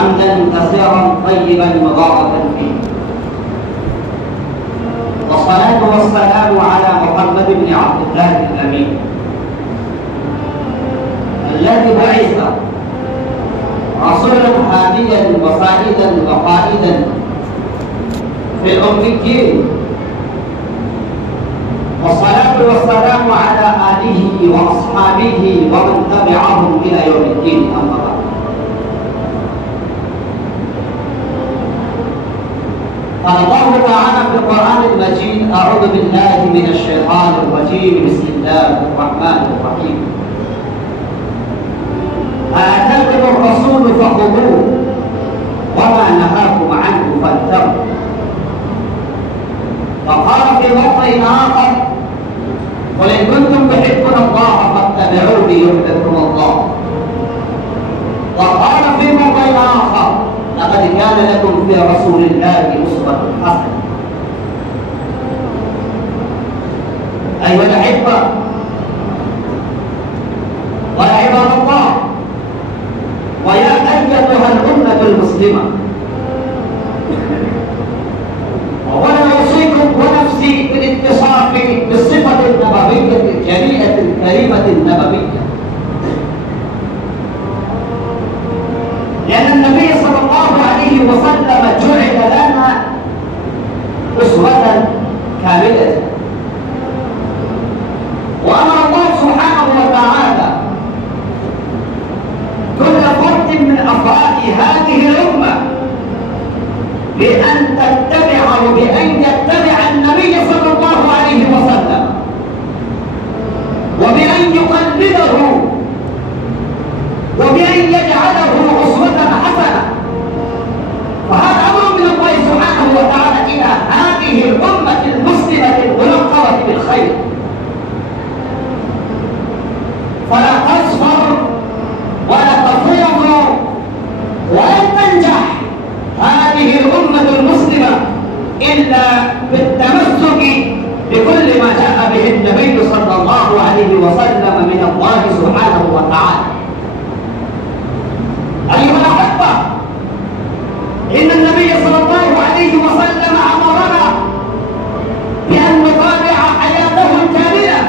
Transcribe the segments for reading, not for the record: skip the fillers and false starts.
حمدا كثيرا طيبا مباركا فيه، والصلاة والسلام على محمد بن عبد الله الأمين الذي بعث رسولا هاديا وسائدا وقائدا في الأميين، والصلاة والسلام على آله وأصحابه ومن تبعهم إلى يوم الدين. أما بعد، قال الله تعالى في القرآن المجيد: أعوذ بالله من الشيطان الرجيم، بسم الله الرحمن الرحيم. ما آتاكم الرسول فخذوه وما نهاكم عنه فانتهوا. وقال في موضع آخر: قل إن كنتم تحبون الله فاتبعوني يحببكم الله. وقال في موضع آخر: لقد كان لكم في رسول الله أسوة حسنة. أيها الأحبة ويا عباد الله ويا أيتها الأمة المسلمة، وأنا أوصيكم ونفسي بالاتصاف بالصفة النبوية الجليلة الكريمة النبوية، لأن النبي صلى الله عليه وسلم جعل لنا أسوة كاملة، وأمر الله سبحانه وتعالى كل فرد من أفراد هذه الأمة بأن تتبع وبأن يتبع النبي صلى الله عليه وسلم، وبأن يقلده، وبأن يجعله أسوة حسنة. وهذا أمر من الله سبحانه وتعالى إلى هذه الأمة المسلمة المنقرة بالخير، فلا تصفر ولا تفوض ولن تنجح هذه الأمة المسلمة إلا بالتمسك بكل ما جاء به النبي صلى الله عليه وسلم من الله سبحانه وتعالى. أيها الأحبة، إن النبي صلى الله عليه وسلم أمرنا بأن نتابع حياته الكاملة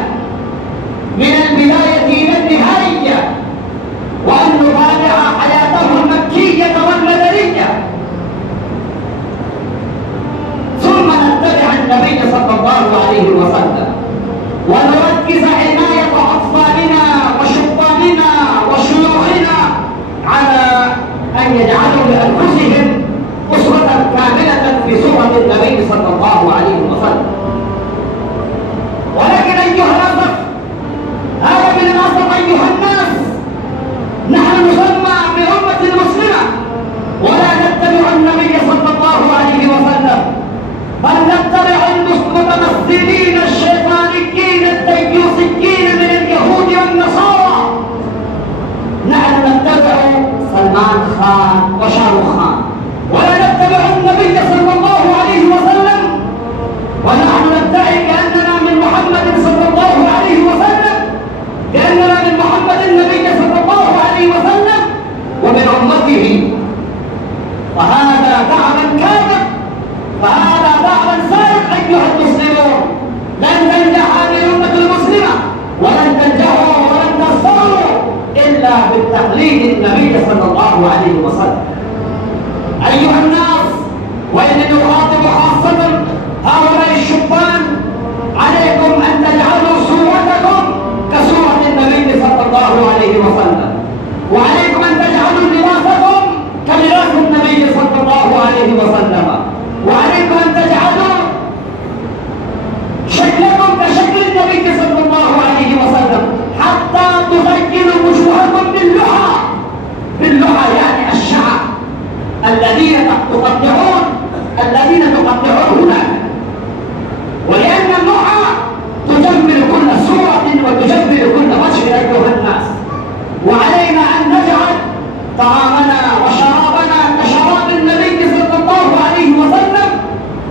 من البداية إلى النهاية، وأن نتابع حياته المكية والمدنية، ثم نتبع النبي صلى الله عليه وسلم، ونركز عناية أطفالنا وشباننا وشيوخنا على أن يجعلوا لأنفسهم أسوة كاملة في سورة النبي صلى الله عليه وسلم. ولكن أيها الأسف، هذا بالأسف أيها الناس، نحن نسمى بأمة المسلمة ولا نتبع النبي صلى الله عليه وسلم، بل نتبع المتمثلين الشيطانيين الديوسيين من اليهود والنصارى. نحن نتبع سلمان خان وشاروخ خان، ولا نتبع النبي صلى الله عليه وسلم، ونحن ندعي بأننا من محمد صلى الله عليه وسلم، بأننا من محمد النبي صلى الله عليه وسلم ومن أمته. وهذا تعبا كاذب، فهذا تعبا سارق أيها المسلمون. لن تنجح هذه الأمة المسلمة، ولن تنجحوا ولن تصلوا إلا بالتقليد النبي صلى الله عليه وسلم. أيها الناس، وإنني أخاطب خاصة هؤلاء الشبان، عليكم أن تجعلوا صورتكم كصورة النبي صلى الله عليه وسلم، وعليكم أن تجعلوا لباسكم كلباس النبي صلى الله عليه وسلم، وعليكم أن تجعلوا شكلكم كشكل النبي صلى الله عليه وسلم، حتى تزينوا وجوهكم باللحى يعني الشعر الذين تقطعون هناك، ولأن اللحى تجمل كل صورة وتجمل كل وجه أيها الناس. وعلينا أن نجعل طعامنا وشرابنا كشراب النبي صلى الله عليه وسلم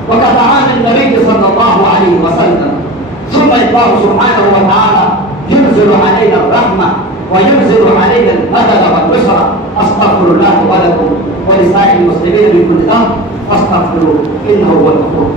وكطعام النبي صلى الله عليه وسلم. ثم الله سبحانه وتعالى ينزل علينا الرحمة وينزل علينا المدد والنصرة. أستغفر الله ولكم ولسائر المسلمين من كل ذنب فاستغفروه انه هو الغفور.